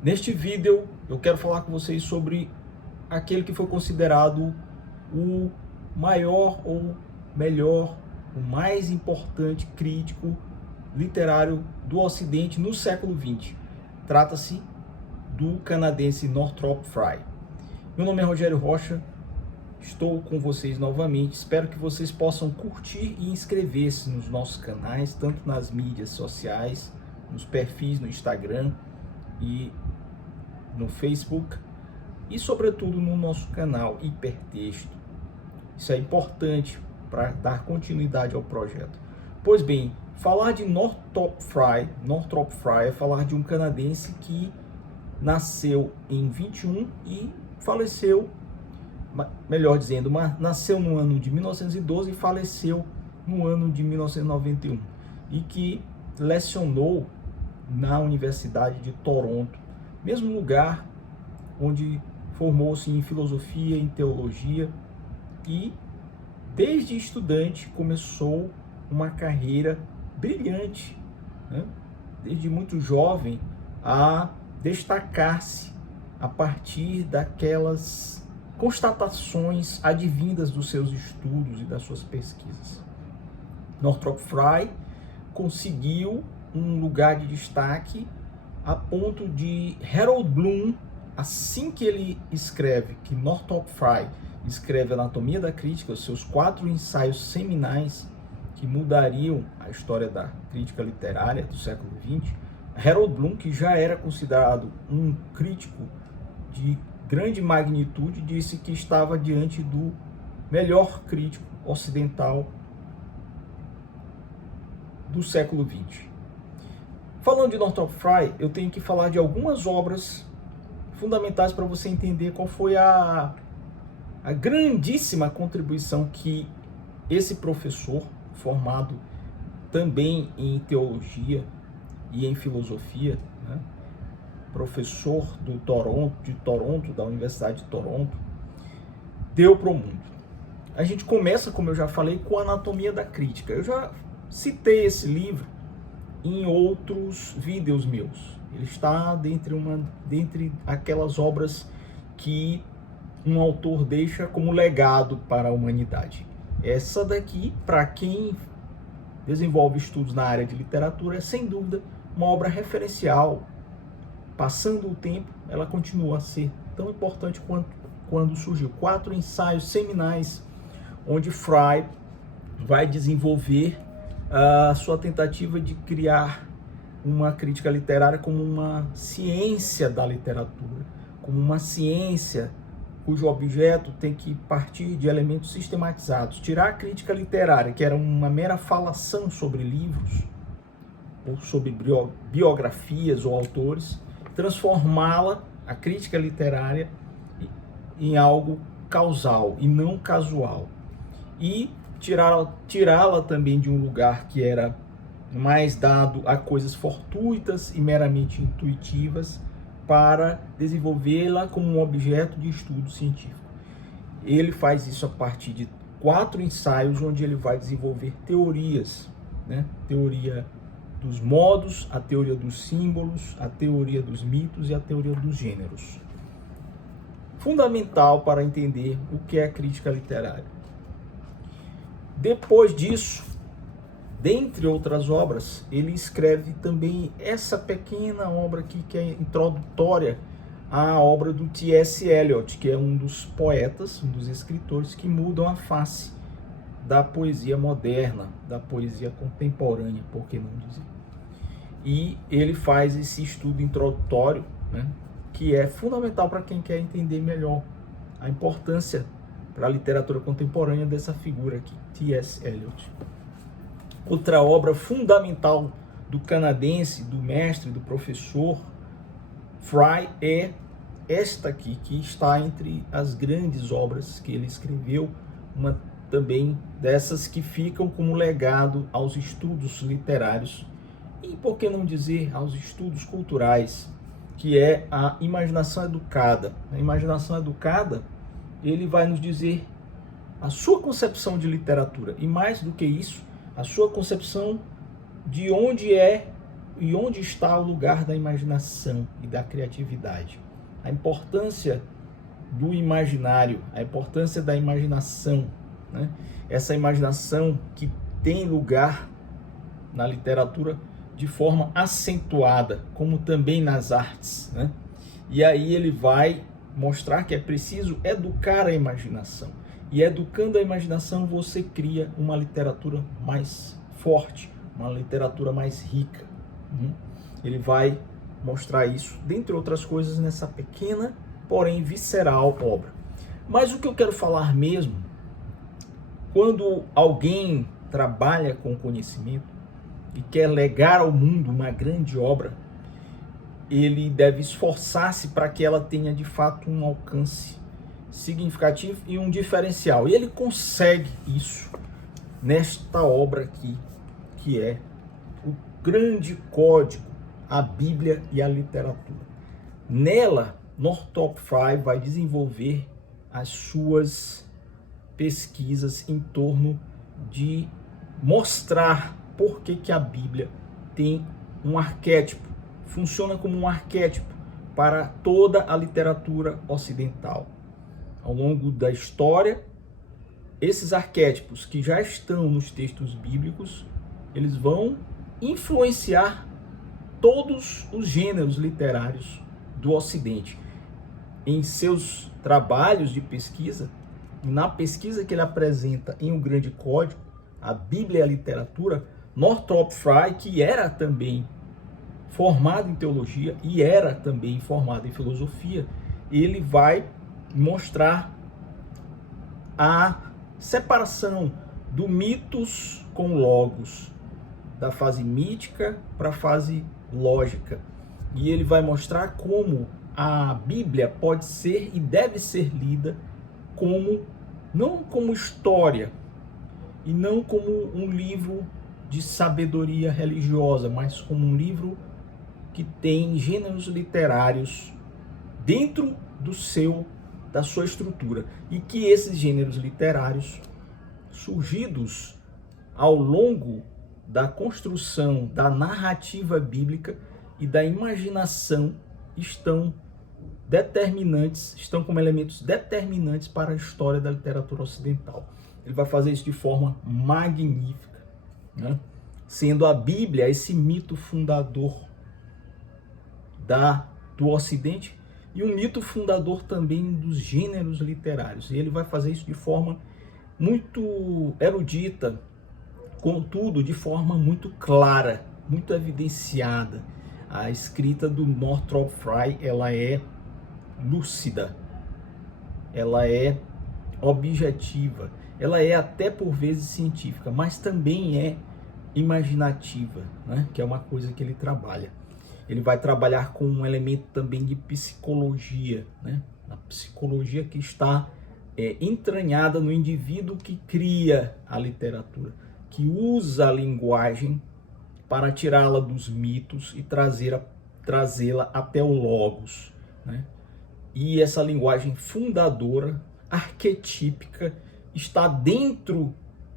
Neste vídeo eu quero falar com vocês sobre aquele que foi considerado o maior ou melhor, o mais importante crítico literário do Ocidente no século XX. Trata-se do canadense Northrop Frye. Meu nome é Rogério Rocha, estou com vocês novamente. Espero que vocês possam curtir e inscrever-se nos nossos canais, tanto nas mídias sociais, nos perfis no Instagram e no Facebook, e sobretudo no nosso canal Hipertexto. Isso é importante para dar continuidade ao projeto. Pois bem, falar de Northrop Frye é falar de um canadense que nasceu em 21 e faleceu, melhor dizendo, nasceu no ano de 1912 e faleceu no ano de 1991, e que lecionou na Universidade de Toronto, mesmo lugar onde formou-se em filosofia, em teologia, e desde estudante começou uma carreira brilhante, né? Desde muito jovem, a destacar-se a partir daquelas constatações advindas dos seus estudos e das suas pesquisas. Northrop Frye conseguiu um lugar de destaque a ponto de Harold Bloom, assim que ele escreve, que Northrop Frye escreve Anatomia da Crítica, os seus 4 ensaios seminais que mudariam a história da crítica literária do século XX, Harold Bloom, que já era considerado um crítico de grande magnitude, disse que estava diante do melhor crítico ocidental do século XX. Falando de Northrop Frye, eu tenho que falar de algumas obras fundamentais para você entender qual foi a grandíssima contribuição que esse professor, formado também em teologia e em filosofia, né, professor de Toronto, da Universidade de Toronto, deu para o mundo. A gente começa, como eu já falei, com a Anatomia da Crítica. Eu já citei esse livro em outros vídeos meus. Ele está dentre aquelas obras que um autor deixa como legado para a humanidade. Essa daqui, para quem desenvolve estudos na área de literatura, é sem dúvida uma obra referencial. Passando o tempo, ela continua a ser tão importante quanto quando surgiu. 4 ensaios seminais, onde Frye vai desenvolver a sua tentativa de criar uma crítica literária como uma ciência da literatura, como uma ciência cujo objeto tem que partir de elementos sistematizados, tirar a crítica literária, que era uma mera falação sobre livros, ou sobre biografias ou autores, transformá-la, a crítica literária, em algo causal e não casual. E tirá-la também de um lugar que era mais dado a coisas fortuitas e meramente intuitivas, para desenvolvê-la como um objeto de estudo científico. Ele faz isso a partir de 4 ensaios, onde ele vai desenvolver teorias, né? Teoria dos modos, a teoria dos símbolos, a teoria dos mitos e a teoria dos gêneros. Fundamental para entender o que é a crítica literária. Depois disso, dentre outras obras, ele escreve também essa pequena obra aqui, que é introdutória à obra do T.S. Eliot, que é um dos poetas, um dos escritores que mudam a face da poesia moderna, da poesia contemporânea, por que não dizer. E ele faz esse estudo introdutório, né, que é fundamental para quem quer entender melhor a importância para a literatura contemporânea dessa figura aqui, T.S. Eliot. Outra obra fundamental do canadense, do mestre, do professor Frye, é esta aqui, que está entre as grandes obras que ele escreveu, uma também dessas que ficam como legado aos estudos literários e, por que não dizer, aos estudos culturais, que é a Imaginação Educada. A Imaginação Educada, ele vai nos dizer a sua concepção de literatura, e mais do que isso, a sua concepção de onde é e onde está o lugar da imaginação e da criatividade. A importância do imaginário, a importância da imaginação, né? Essa imaginação que tem lugar na literatura de forma acentuada, como também nas artes, né? E aí ele vai mostrar que é preciso educar a imaginação. E educando a imaginação, você cria uma literatura mais forte, uma literatura mais rica. Ele vai mostrar isso, dentre outras coisas, nessa pequena, porém visceral obra. Mas o que eu quero falar mesmo, quando alguém trabalha com conhecimento e quer legar ao mundo uma grande obra, ele deve esforçar-se para que ela tenha de fato um alcance significativo e um diferencial. E ele consegue isso nesta obra aqui, que é o grande código, a Bíblia e a literatura. Nela, Northrop Frye vai desenvolver as suas pesquisas em torno de mostrar por que a Bíblia tem um arquétipo, funciona como um arquétipo para toda a literatura ocidental. Ao longo da história, esses arquétipos que já estão nos textos bíblicos, eles vão influenciar todos os gêneros literários do Ocidente. Em seus trabalhos de pesquisa, na pesquisa que ele apresenta em O Grande Código, a Bíblia e a Literatura, Northrop Frye, que era também formado em teologia e era também formado em filosofia, ele vai mostrar a separação do mitos com logos, da fase mítica para a fase lógica. E ele vai mostrar como a Bíblia pode ser e deve ser lida como, não como história, e não como um livro de sabedoria religiosa, mas como um livro que tem gêneros literários dentro da sua estrutura, e que esses gêneros literários, surgidos ao longo da construção da narrativa bíblica e da imaginação, estão como elementos determinantes para a história da literatura ocidental. Ele vai fazer isso de forma magnífica, né? Sendo a Bíblia esse mito fundador do Ocidente e um mito fundador também dos gêneros literários. E ele vai fazer isso de forma muito erudita, contudo de forma muito clara, muito evidenciada. A escrita do Northrop Frye, ela é lúcida, ela é objetiva, ela é até por vezes científica, mas também é imaginativa, né? Que é uma coisa que ele trabalha. Ele vai trabalhar com um elemento também de psicologia, né? A psicologia que está entranhada no indivíduo que cria a literatura, que usa a linguagem para tirá-la dos mitos e trazê-la até o logos, né? E essa linguagem fundadora, arquetípica, está dentro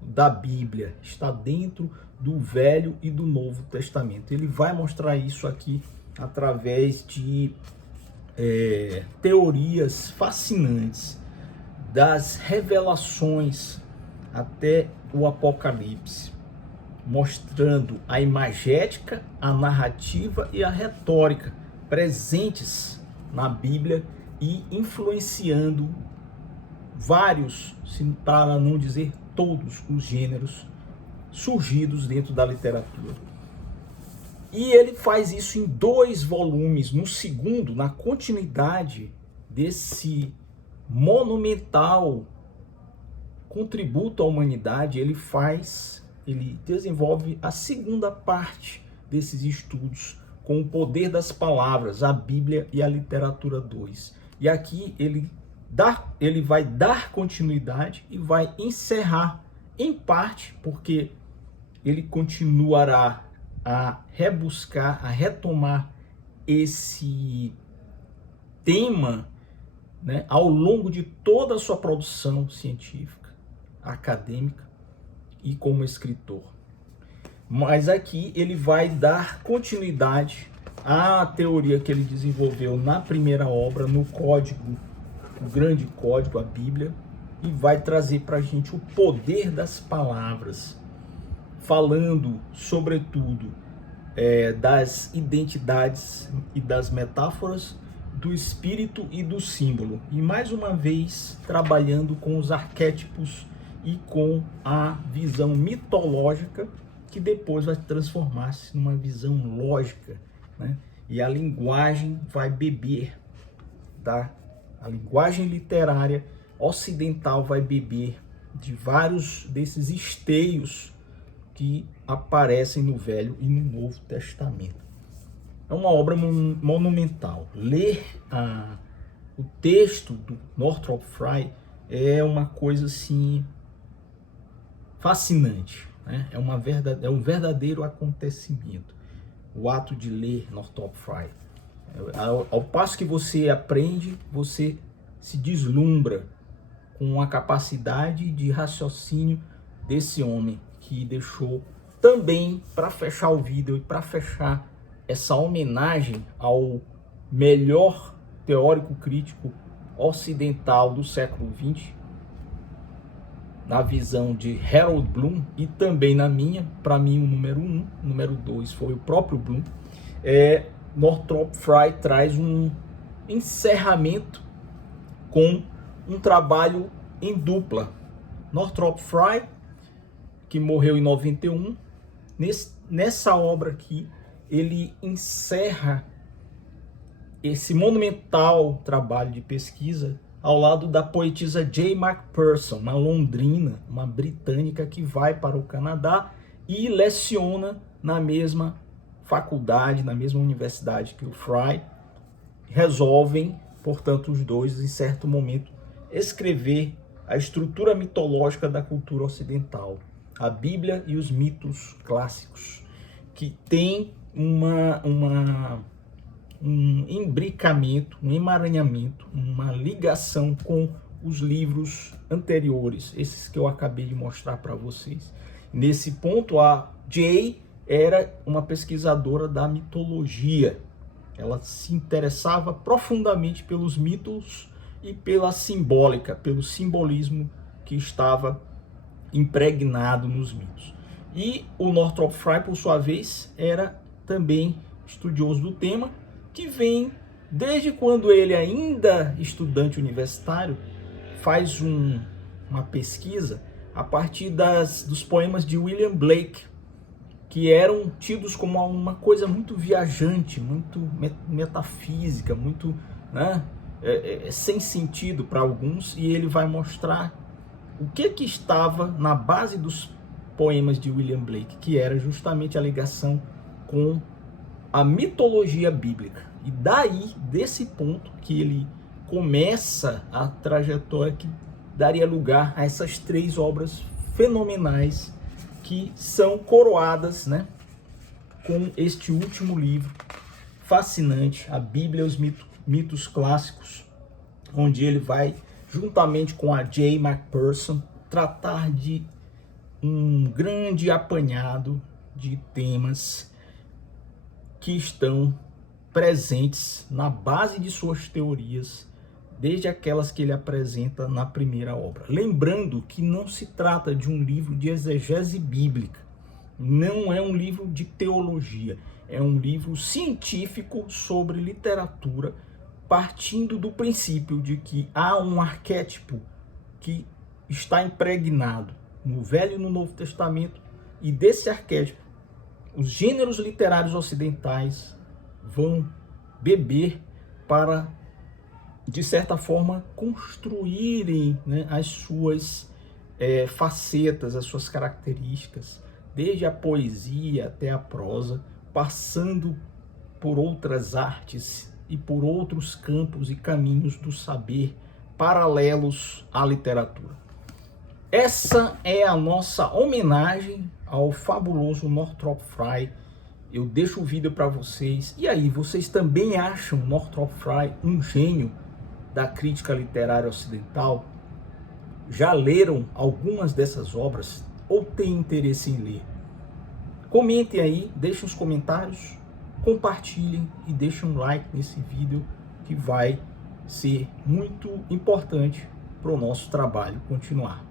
da Bíblia, está dentro do Velho e do Novo Testamento. Ele vai mostrar isso aqui através de teorias fascinantes, das revelações até o Apocalipse, mostrando a imagética, a narrativa e a retórica presentes na Bíblia e influenciando vários, para não dizer todos, os gêneros surgidos dentro da literatura. E ele faz isso em 2 volumes. No segundo, na continuidade desse monumental contributo à humanidade, ele desenvolve a segunda parte desses estudos com o poder das palavras, a Bíblia e a Literatura 2. E aqui ele vai dar continuidade e vai encerrar em parte, porque ele continuará a rebuscar, a retomar esse tema, né, ao longo de toda a sua produção científica, acadêmica e como escritor. Mas aqui ele vai dar continuidade à teoria que ele desenvolveu na primeira obra, no código, o grande código, a Bíblia, e vai trazer para a gente o poder das palavras, falando, sobretudo, das identidades e das metáforas, do espírito e do símbolo. E mais uma vez, trabalhando com os arquétipos e com a visão mitológica, que depois vai transformar-se numa visão lógica, né? E a linguagem vai beber, tá? A linguagem literária ocidental vai beber de vários desses esteios que aparecem no Velho e no Novo Testamento. É uma obra monumental. Ler o texto do Northrop Frye é uma coisa assim fascinante, né? É um verdadeiro acontecimento, o ato de ler Northrop Frye. Ao passo que você aprende, você se deslumbra com a capacidade de raciocínio desse homem que deixou também, para fechar o vídeo e para fechar essa homenagem ao melhor teórico crítico ocidental do século XX, na visão de Harold Bloom e também na minha, para mim o número 1, o número 2 foi o próprio Bloom. Northrop Frye traz um encerramento com um trabalho em dupla. Northrop Frye, que morreu em 91, nessa obra aqui, ele encerra esse monumental trabalho de pesquisa ao lado da poetisa Jay McPherson, uma londrina, uma britânica que vai para o Canadá e leciona na mesma faculdade, na mesma universidade que o Frye. Resolvem, portanto, os dois, em certo momento, escrever a estrutura mitológica da cultura ocidental, a Bíblia e os mitos clássicos, que tem um imbricamento, um emaranhamento, uma ligação com os livros anteriores, esses que eu acabei de mostrar para vocês. Nesse ponto, a Jay era uma pesquisadora da mitologia. Ela se interessava profundamente pelos mitos e pela simbólica, pelo simbolismo que estava impregnado nos mitos. E o Northrop Frye, por sua vez, era também estudioso do tema, que vem desde quando ele, ainda estudante universitário, faz uma pesquisa a partir dos poemas de William Blake, que eram tidos como uma coisa muito viajante, muito metafísica, muito, né, sem sentido para alguns, e ele vai mostrar o que estava na base dos poemas de William Blake, que era justamente a ligação com a mitologia bíblica. E daí, desse ponto, que ele começa a trajetória que daria lugar a essas três obras fenomenais que são coroadas, né, com este último livro fascinante, a Bíblia e os mitos clássicos, onde ele vai, juntamente com a Jay McPherson, tratar de um grande apanhado de temas que estão presentes na base de suas teorias, desde aquelas que ele apresenta na primeira obra. Lembrando que não se trata de um livro de exegese bíblica, não é um livro de teologia, é um livro científico sobre literatura, partindo do princípio de que há um arquétipo que está impregnado no Velho e no Novo Testamento, e desse arquétipo os gêneros literários ocidentais vão beber para, de certa forma, construírem, né, as suas facetas, as suas características, desde a poesia até a prosa, passando por outras artes e por outros campos e caminhos do saber paralelos à literatura. Essa é a nossa homenagem ao fabuloso Northrop Frye. Eu deixo o vídeo para vocês. E aí, vocês também acham Northrop Frye um gênio da crítica literária ocidental? Já leram algumas dessas obras ou têm interesse em ler? Comentem aí, deixem os comentários, compartilhem e deixem um like nesse vídeo que vai ser muito importante para o nosso trabalho continuar.